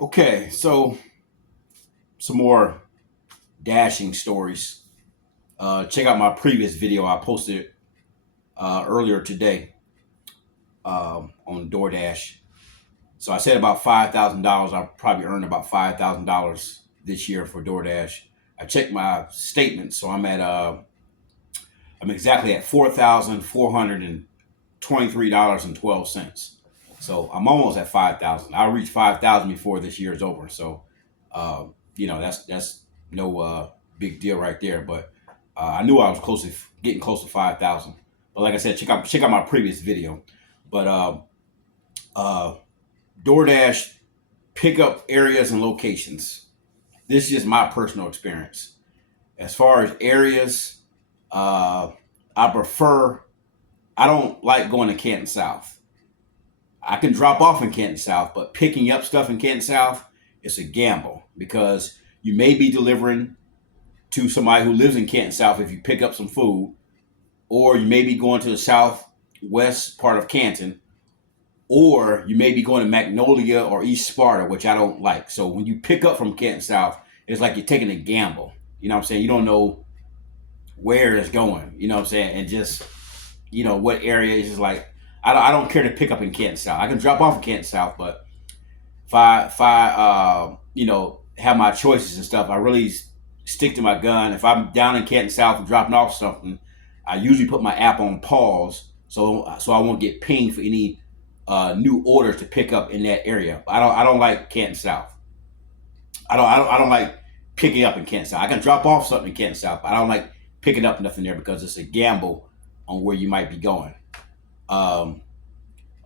Okay, so some more dashing stories. Check out my previous video I posted earlier today on DoorDash. So I said about $5,000. I probably earned about $5,000 this year for DoorDash. I checked my statement, so I'm exactly at $4,423.12. So I'm almost at 5,000. I'll reach 5,000 before this year is over. So uh, that's no big deal right there. But I knew I was getting close to 5,000. But like I said, check out my previous video. But uh, DoorDash pickup areas and locations. This is just my personal experience. As far as areas, uh, I prefer. I don't like going to Canton South. I can drop off in Canton South, but picking up stuff in Canton South, it's a gamble because you may be delivering to somebody who lives in Canton South if you pick up some food, or you may be going to the southwest part of Canton, or you may be going to Magnolia or East Sparta, which I don't like. So when you pick up from Canton South, it's like you're taking a gamble. You know what I'm saying? You don't know where it's going. You know what I'm saying? And just what area is just like I don't care to pick up in Canton South. I can drop off in Canton South, but if I have my choices and stuff, I really stick to my gun. If I'm down in Canton South and dropping off something, I usually put my app on pause so I won't get pinged for any new orders to pick up in that area. I don't like Canton South. I don't like picking up in Canton South. I can drop off something in Canton South, but I don't like picking up nothing there because it's a gamble on where you might be going. Um,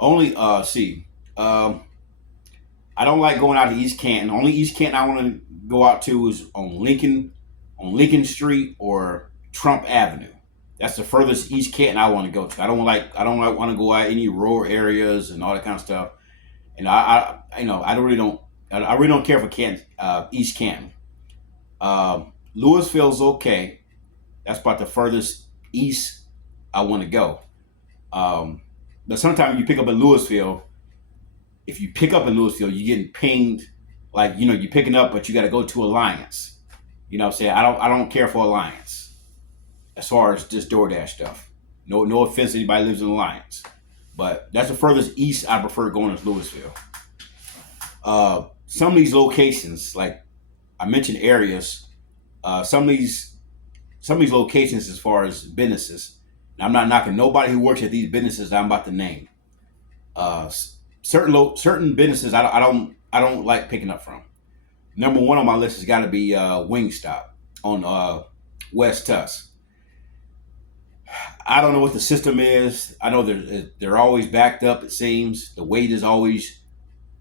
only see. I don't like going out to East Canton. The only East Canton I want to go out to is on Lincoln Street or Trump Avenue. That's the furthest East Canton I want to go to. I don't want to go out any rural areas and all that kind of stuff. And I really don't care for Canton, East Canton. Louisville's okay. That's about the furthest east I want to go. Um, but sometimes you pick up in Louisville. If you pick up in Louisville, you're getting pinged. Like you're picking up, but you got to go to Alliance. You know what I'm saying? I don't care for Alliance as far as just DoorDash stuff. No offense to anybody who lives in Alliance, but that's the furthest east I prefer going is Louisville. Some of these locations, like I mentioned areas, some of these locations as far as businesses. Now, I'm not knocking nobody who works at these businesses I'm about to name. Uh, certain businesses I don't like picking up from. Number one on my list has got to be Wingstop on West Tusk. I don't know what the system is. I know they're always backed up. It seems the wait is always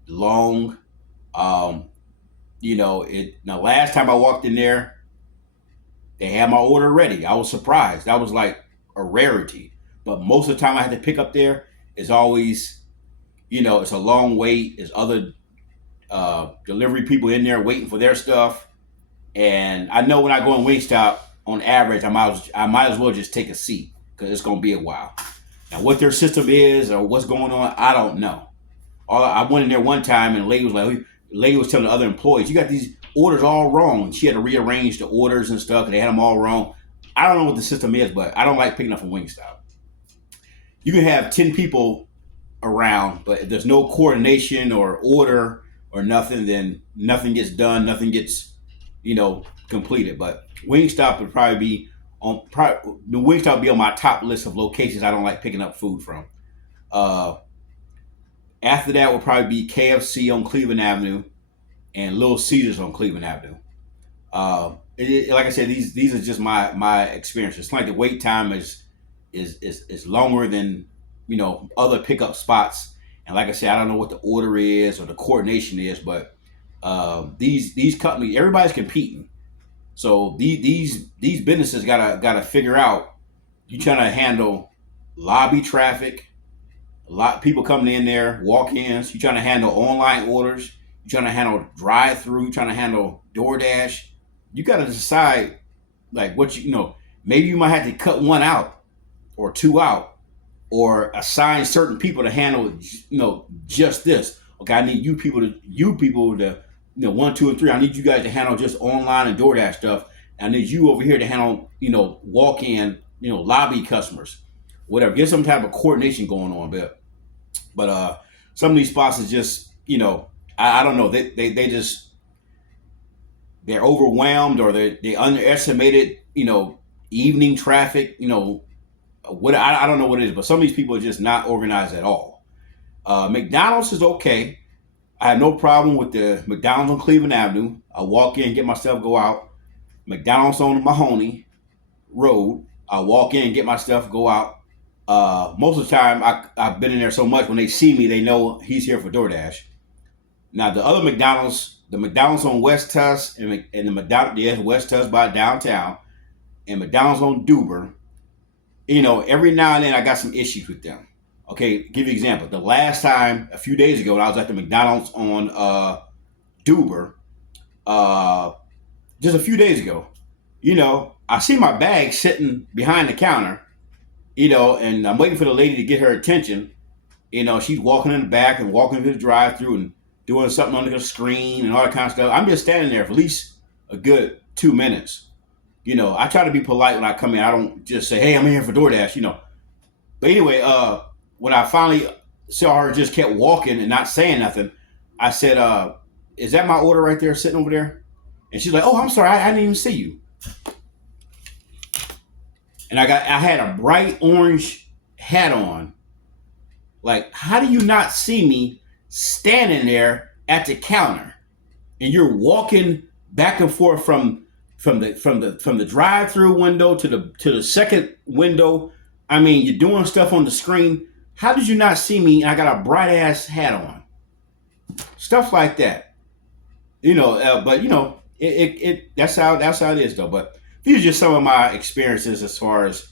long. Um, it. Now, last time I walked in there, they had my order ready. I was surprised. That was like a rarity. But most of the time I had to pick up there, it's always it's a long wait. There's other delivery people in there waiting for their stuff. And I know when I go on Wingstop, on average, I might as well just take a seat because it's going to be a while. Now, what their system is or what's going on, I don't know. I went in there one time and the lady was telling the other employees, "You got these orders all wrong." She had to rearrange the orders and stuff, and they had them all wrong. I don't know what the system is, but I don't like picking up from Wingstop. You can have 10 people around, but if there's no coordination or order or nothing, then nothing gets done, nothing gets completed. But Wingstop would probably be the Wingstop would be on my top list of locations I don't like picking up food from. Uh, After that would probably be KFC on Cleveland Avenue and Little Caesars on Cleveland Avenue. Like I said, these are just my experience. It's like the wait time is longer than other pickup spots. And like I said, I don't know what the order is or the coordination is, but these companies, everybody's competing. So these businesses gotta figure out you trying to handle lobby traffic, a lot of people coming in there, walk-ins. You trying to handle online orders. You trying to handle drive-through. You trying to handle DoorDash. You got to decide like what maybe you might have to cut one out or two out or assign certain people to handle just this. Okay, I need you people to, 1, 2, and 3. I need you guys to handle just online and DoorDash stuff. I need you over here to handle, walk in, lobby customers, whatever. Get some type of coordination going on, but some of these spots is just, I don't know. They just they're overwhelmed, or they underestimated, evening traffic. What I don't know what it is, but some of these people are just not organized at all. McDonald's is okay. I have no problem with the McDonald's on Cleveland Avenue. I walk in, get my stuff, go out. McDonald's on Mahoney Road. I walk in, get my stuff, go out. Most of the time, I've been in there so much, when they see me, they know he's here for DoorDash. Now, the other McDonald's, the McDonald's on West Tuss, and the McDonald's, yeah, West Tuss by downtown, and McDonald's on Duber, every now and then I got some issues with them. Okay, give you an example. The last time, a few days ago, when I was at the McDonald's on Duber, uh, just a few days ago, I see my bag sitting behind the counter, and I'm waiting for the lady to get her attention. She's walking in the back and walking to the drive-through and doing something on the screen and all that kind of stuff. I'm just standing there for at least a good 2 minutes. I try to be polite when I come in. I don't just say, "Hey, I'm here for DoorDash." But anyway, when I finally saw her just kept walking and not saying nothing, I said, "Is that my order right there, sitting over there?" And she's like, "Oh, I'm sorry, I didn't even see you." And I had a bright orange hat on. Like, how do you not see me standing there at the counter, and you're walking back and forth from the drive-through window to the second window? I mean, you're doing stuff on the screen. How did you not see me? And I got a bright ass hat on. Stuff like that, but that's how it is though. But these are just some of my experiences as far as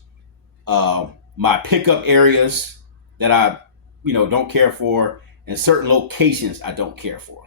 my pickup areas that I don't care for, and certain locations I don't care for.